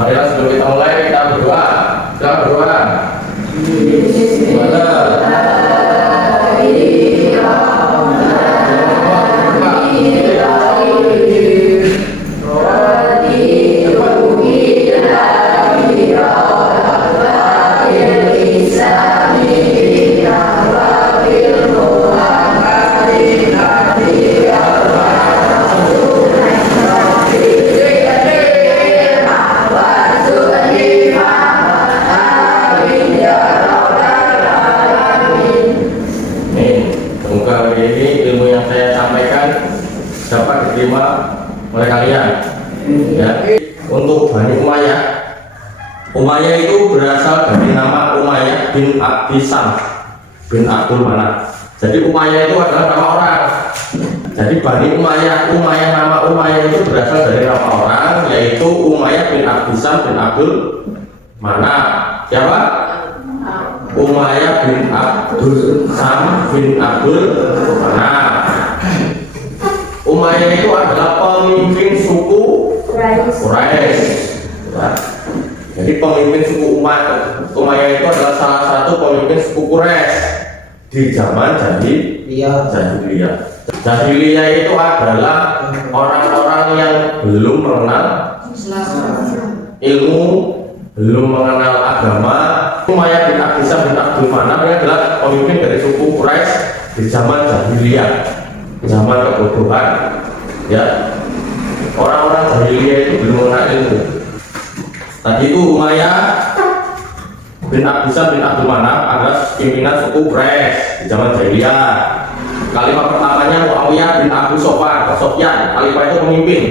Marilah sebelum kita mulai kita berdoa. Kita berdoa. Semoga ini ilmu yang saya sampaikan dapat diterima oleh kalian. Ya. Untuk Bani Umayyah, Umayyah itu berasal dari nama Umayyah bin Abi Sam bin Abdul Manaf. Jadi Umayyah itu adalah nama orang. Jadi Bani Umayyah, nama Umayyah itu berasal dari nama orang, yaitu Umayyah bin Abi Sam bin Abdul Manaf. Siapa? Umayyah bin Abdul Sam bin Abdul Manaf. Umayyah itu adalah pemimpin suku Quraisy. Jadi pemimpin suku Umayyah itu adalah salah satu pemimpin suku Quraisy di zaman Jahiliyah. Jahiliyah itu adalah orang-orang yang belum mengenal ilmu, belum mengenal agama. Umayyah bin Abi Sam bin Abdul Manaf adalah pemimpin dari suku Quraisy di zaman Jahiliyah, zaman kebodohan. Ya, orang-orang Jahiliyah itu belum mengenal ilmu. Tadi itu Umayyah bin Abi Sam bin Abdul Manaf adalah pimpinan suku Quraisy di zaman Jahiliyah. Kalimat pertamanya Muawiyah bin Abu Sofyan. Khalifah itu pemimpin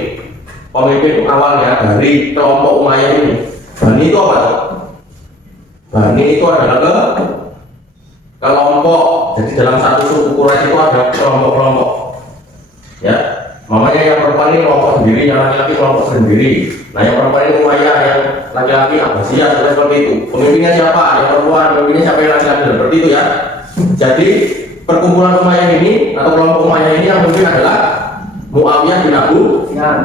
awalnya dari kelompok Umayyah ini. Bani itu apa? Bani itu adalah kelompok. Jadi dalam satu suku Quraisy itu ada kelompok-kelompok. Ya, mamanya yang perempuan ini kelompok sendiri, yang laki-laki kelompok sendiri. Nah, yang perempuan ini Umayyah, yang laki-laki Abbasiyah, seperti itu. Pemimpinnya siapa? Yang perempuan, pemimpinnya siapa? Yang laki-laki, seperti itu ya. Jadi perkumpulan Umayyah ini atau kelompok Umayyah ini yang memimpin adalah Muawiyah bin Abu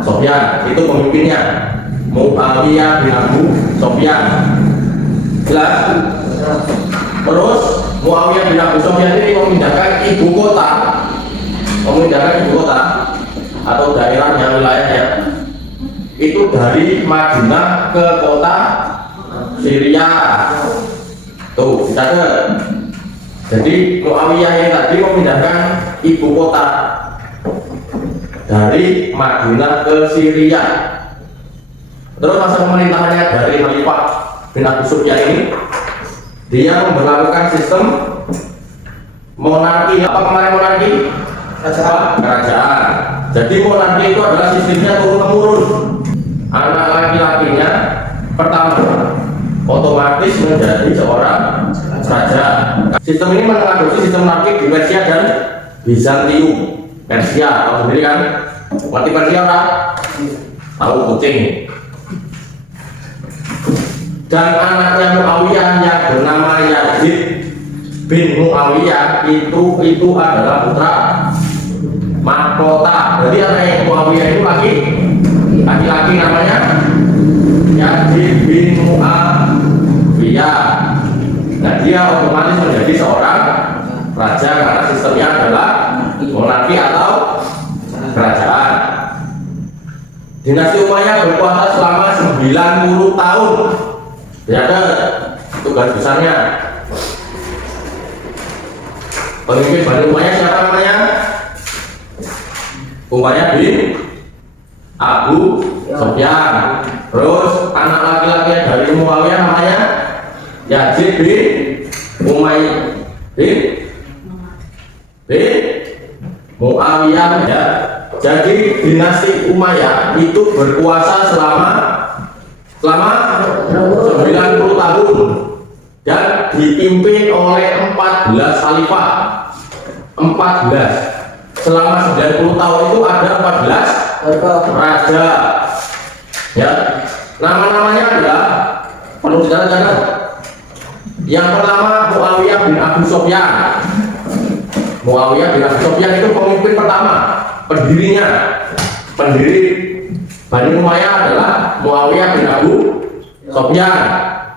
Sofyan. Itu pemimpinnya. Muawiyah bin Abu Sofyan. Jelas? Terus Muawiyah bin Abu Sofyan ini memindahkan ibu kota atau daerahnya, wilayahnya itu dari Madinah ke kota Syria. Tuh, dicatat. Jadi Muawiyah yang tadi memindahkan ibu kota dari Madinah ke Syria. Terus masa pemerintahannya dari Khalifah bin Abi Sufyan ini, dia memperlakukan sistem monarki. Apa kemarin monarki? Kerajaan. Jadi monarki itu adalah sistemnya turun-temurun. Anak laki-lakinya pertama otomatis menjadi seorang raja. Sistem ini mengadopsi sistem monarki di Persia dan Bizantium. Persia, tahu sendiri kan? Ngerti Persia orang? Tahu kucing. Dan anaknya Muawiyah yang bernama Yazid bin Muawiyah itu adalah putra mahkota. Jadi anaknya Muawiyah itu laki-laki namanya Yazid bin Muawiyah. Nah, dia otomatis menjadi seorang raja karena sistemnya adalah monarki atau kerajaan. Dinasti Umayyah berkuasa selama 90 tahun. Ya, ada tugas besarnya. Pemimpin Bani Umayyah siapa namanya? Umayyah bin Abu Sofyan. Terus anak laki-laki dari Muawiyah namanya Yazid bin Umayyah bin Muawiyah ya. Jadi dinasti Umayyah itu berkuasa selama 90 tahun dan dipimpin oleh 14 khalifah. 14. Selama 90 tahun itu ada 14 raja. Ya. Nama-namanya adalah perlu dicatat. Yang pertama Muawiyah bin Abu Sofyan. Muawiyah bin Abu Sofyan itu pemimpin pertama, pendiri Bani Umayyah adalah Muawiyah bin Abu Sofyan.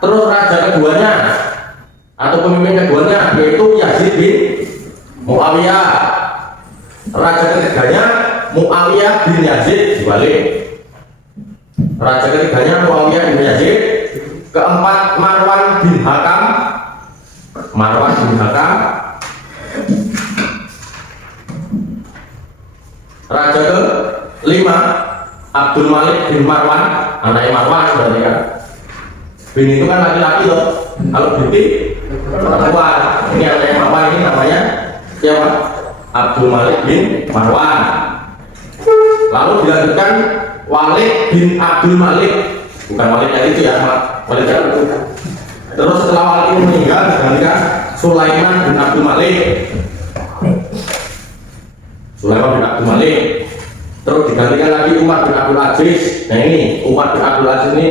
Terus raja keduanya atau pemimpin keduanya yaitu Yazid bin Muawiyah. Raja ketiganya Muawiyah bin Yazid, dibalik. Raja ketiganya Muawiyah bin Yazid. Keempat Marwan bin Hakam. Marwan bin Hakam. Raja kelima Abdul Malik bin Marwan, anaknya Marwan berarti kan. Bin itu kan laki-laki loh. Kalau binti perempuan. Ini anaknya Marwan, ini namanya siapa? Abdul Malik bin Marwan. Lalu dilanjutkan Walid bin Abdul Malik, bukan Walid yang itu ya, Walid yang itu. Terus setelah Walid itu meninggal digantikan Sulaiman bin Abdul Malik. Sulaiman bin Abdul Malik. Terus digantikan lagi Umar bin Abdul Aziz. Nah ini Umar bin Abdul Aziz ini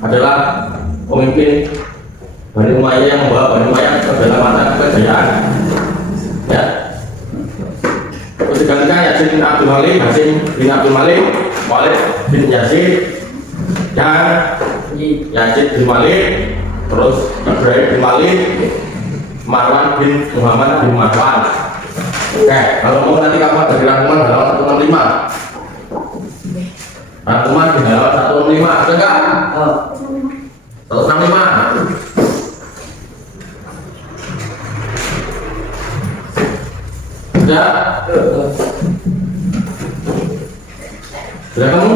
adalah pemimpin Bani Umayyah yang membawa Bani Umayyah ke dalam masa kejayaan. Ya. Terus digantikan Yazid bin Abdul Malik, Hasim bin Abdul Malik, Walid bin Yazid, dan Yazid bin Malik, terus Ibrahim bin Malik, Marwan bin Muhammad bin Marwan. Oke, kalau mau nanti kamu ada di rangkuman halaman 165. Rangkuman di halaman 165, ada enggak? 165. Sudah? Sudah kamu?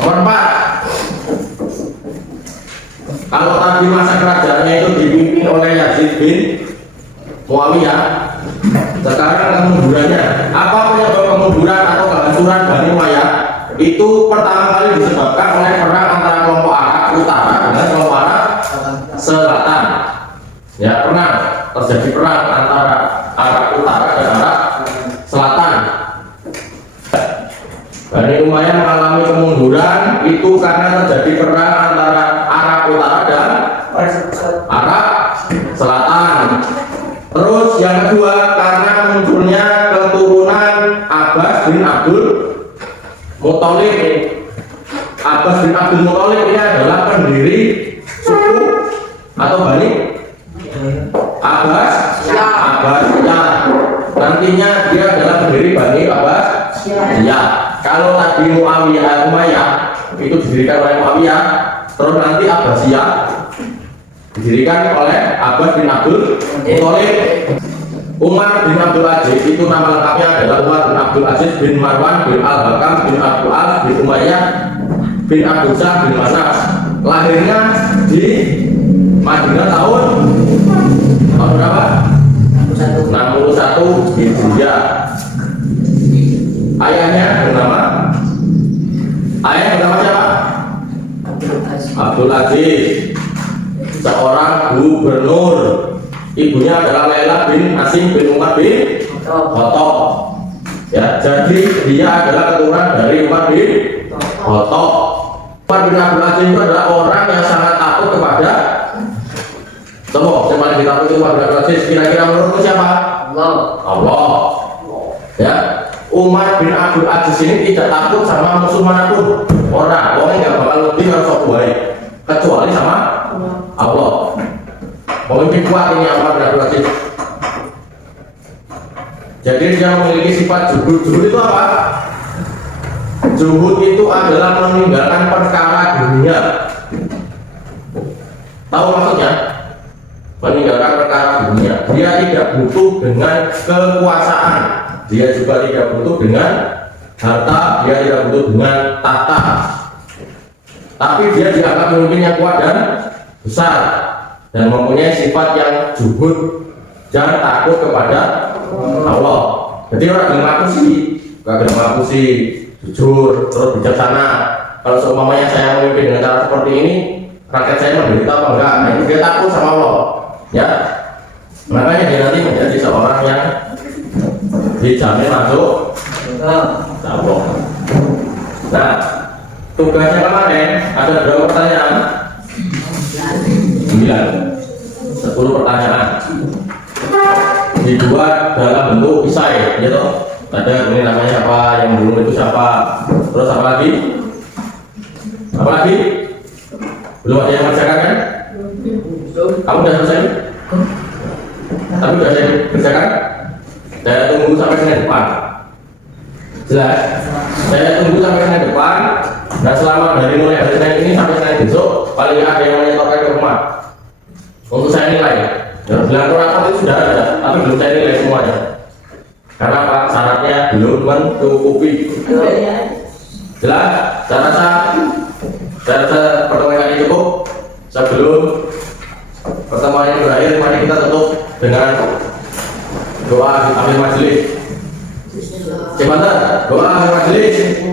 Nomor 4. Kalau tadi masa kerajaannya itu dipimpin oleh Yazid bin Muawiyah, sekarang kemundurannya. Apa penyebab kemunduran atau kehancuran Bani Umayyah? Itu pertama kali disebabkan oleh perang antara kelompok Arab Utara dengan kelompok Arab Selatan. Ya, pernah terjadi perang antara Arab Utara dan Arab Selatan. Bani Umayyah mengalami kemunduran itu karena terjadi perang antara Arab Utara dan Arab Selatan. Terus yang kedua karena munculnya keturunan Abbas bin Abdul Muthalib. Abbas bin Abdul Muthalib ini adalah pendiri suku atau Bani Abbas. Nantinya dia adalah pendiri Bani Abbas. Ya. Kalau tadi Umayyah itu didirikan oleh Muawiyah, terus nanti Abbasiyah didirikan oleh Abbas bin Abdul Muthalib. Umar bin Abdul Aziz itu nama lengkapnya adalah Umar bin Abdul Aziz bin Marwan bin Al-Hakam bin Abdul Al bin Umayyah bin Abdul Syah bin Manas. Lahirnya di Madinah tahun berapa? 61 Hijriah. Ayahnya bernama siapa? Abdul Aziz, seorang gubernur. Ibunya adalah Laila bin Asim bin Umar bin Khattab. Ya, jadi dia adalah keturunan dari Umar bin Khattab. Umar bin Abdul Aziz itu adalah orang yang sangat takut kepada semua. Yang paling ditakut Umar bin Abdul Aziz kira-kira menurut siapa? Allah. Ya, Umar bin Abdul Aziz ini tidak takut sama musuh manapun. Orang nggak bakal lebih harus sok baik kecuali sama Allah. Pemimpin kuat ini Umar bin Abdul Aziz. Jadi dia memiliki sifat zuhud. Zuhud itu apa? Zuhud itu adalah meninggalkan perkara dunia. Tahu maksudnya? Meninggalkan perkara dunia. Dia tidak butuh dengan kekuasaan. Dia juga tidak butuh dengan harta. Dia tidak butuh dengan tahta. Tapi dia dianggap pemimpin yang kuat dan besar dan mempunyai sifat yang zuhud dan takut kepada Allah. Jadi orang yang ngaku sih, jujur, terus bijaksana. Kalau seumpamanya saya memimpin dengan cara seperti ini, rakyat saya menderita apa enggak? Nah, itu dia takut sama Allah. Ya, makanya dia nanti menjadi seorang yang dijamin masuk Allah. Nah, tugasnya kemarin ada berapa pertanyaan? 10 pertanyaan. Dibuat dalam bentuk isai, gitu. Ada ini namanya siapa, yang belum itu siapa, terus apa lagi? Belum ada yang mengerjakan kan? Kamu udah selesai? Tapi udah saya kerjakan? Saya tunggu sampai Senin depan. Jelas? Saya tunggu sampai Senin depan. Dan selama dari mulai hari Senin ini sampai Senin besok, paling ada yang menyetorkan ke rumah untuk saya nilai. Ya, bilang kurang itu sudah ada, tapi belum saya nilai semuanya. Karena Pak syaratnya belum mencukupi. Jelas? Saya rasa pertemuan ini cukup. Sebelum pertemuan ini berakhir, mari kita tutup dengan doa akhir majelis. Cepat, doa akhir majelis.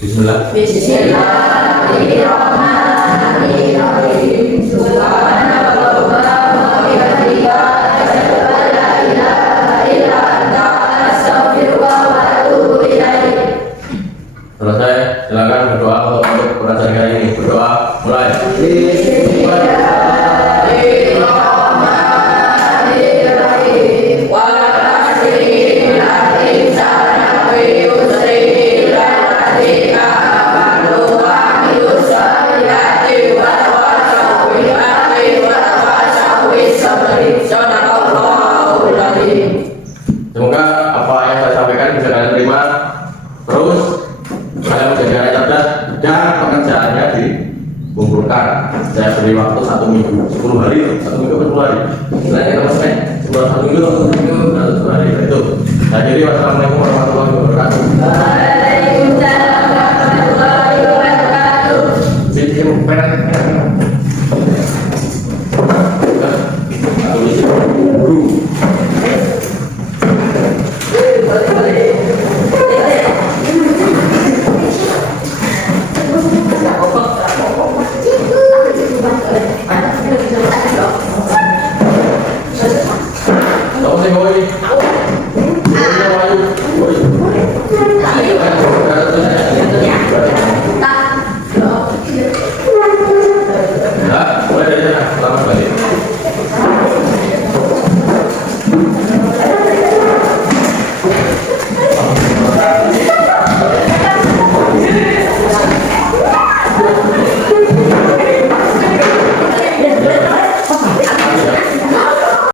Bismillah. Bismillahirrahmanirrahim. Subhanallah wa bihamdihi, asyhadu an la ilaha illa anta, astaghfiruka wa atubu ilaik. Selesai, silakan berdoa untuk pelajaran kali ini. Berdoa mulai. Semoga apa yang saya sampaikan bisa kalian terima. Terus kalian menjadi anak cerdas dan pekerjaannya dikumpulkan. Saya beri waktu 1 minggu, 10 hari, 1 minggu atau 10 hari. Selain kita masukkan sebuah 1 minggu atau 10 hari. Itu. Saya jadi wassalamualaikum warahmatullahi wabarakatuh. Waalaikumsalam warahmatullahi wabarakatuh. Kamu sih